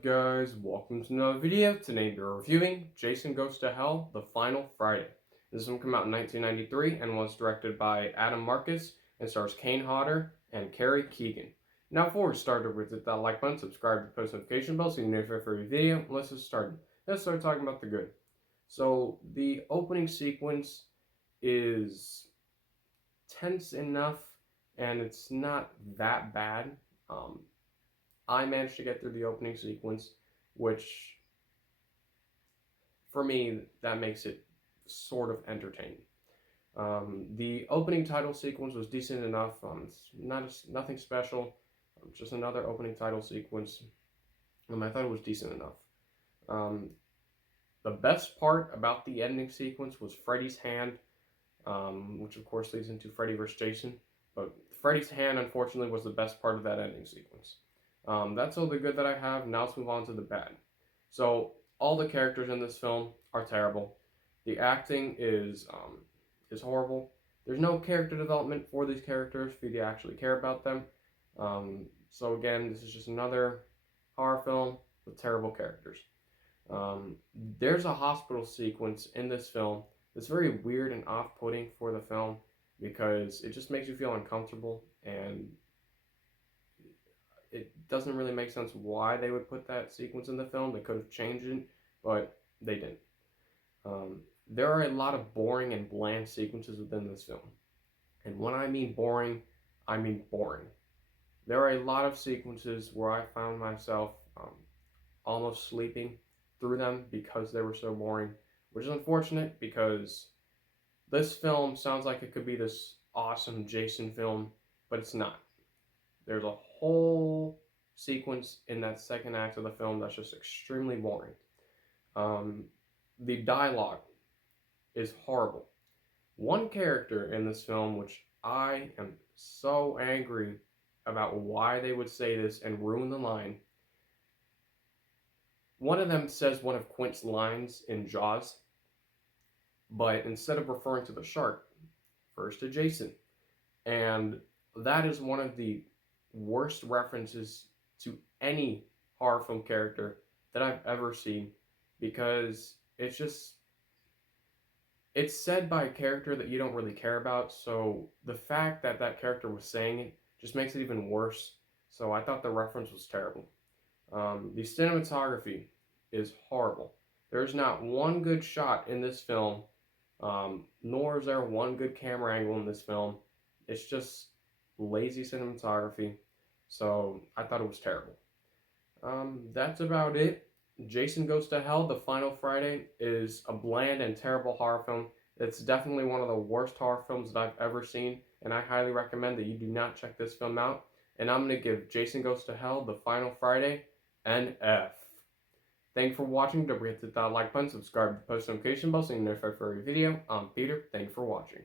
up, guys? Welcome to another video. Today we're reviewing Jason Goes to Hell, The Final Friday. This one came out in 1993 and was directed by Adam Marcus and stars Kane Hodder and Carrie Keegan. Now before we start, hit that like button, subscribe to the post notification bell so you know for every video. Let's just start. Let's start talking about the good. So the opening sequence is tense enough and it's not that bad. I managed to get through the opening sequence, which, for me, that makes it sort of entertaining. The opening title sequence was decent enough. It's nothing special, just another opening title sequence. I thought it was decent enough. The best part about the ending sequence was Freddy's hand, which of course leads into Freddy vs. Jason. But Freddy's hand, unfortunately, was the best part of that ending sequence. That's all the good that I have. Now let's move on to the bad. So all the characters in this film are terrible. The acting is horrible. There's no character development for these characters for you to actually care about them. So again, this is just another horror film with terrible characters. There's a hospital sequence in this film that's very weird and off-putting for the film because it just makes you feel uncomfortable, and it doesn't really make sense why they would put that sequence in the film. They could have changed it, but they didn't. There are a lot of boring and bland sequences within this film. And when I mean boring, I mean boring. There are a lot of sequences where I found myself almost sleeping through them because they were so boring, which is unfortunate because this film sounds like it could be this awesome Jason film, but it's not. There's a whole sequence in that second act of the film that's just extremely boring. The dialogue is horrible. One character in this film, which I am so angry about why they would say this and ruin the line. One of them says one of Quint's lines in Jaws, but instead of referring to the shark, refers to Jason. And that is one of the worst references to any horror film character that I've ever seen, because it's said by a character that you don't really care about, so the fact that that character was saying it just makes it even worse. So I thought the reference was terrible. The cinematography is horrible. There's not one good shot in this film, nor is there one good camera angle in this film. It's just lazy cinematography, so I thought it was terrible. That's about it. Jason Goes to Hell, The Final Friday is a bland and terrible horror film. It's definitely one of the worst horror films that I've ever seen, and I highly recommend that you do not check this film out. And I'm going to give Jason Goes to Hell, The Final Friday, an F. Thank you for watching. Don't forget to hit that like button, subscribe to the post notification bell so you know if I for every video. I'm Peter. Thank you for watching.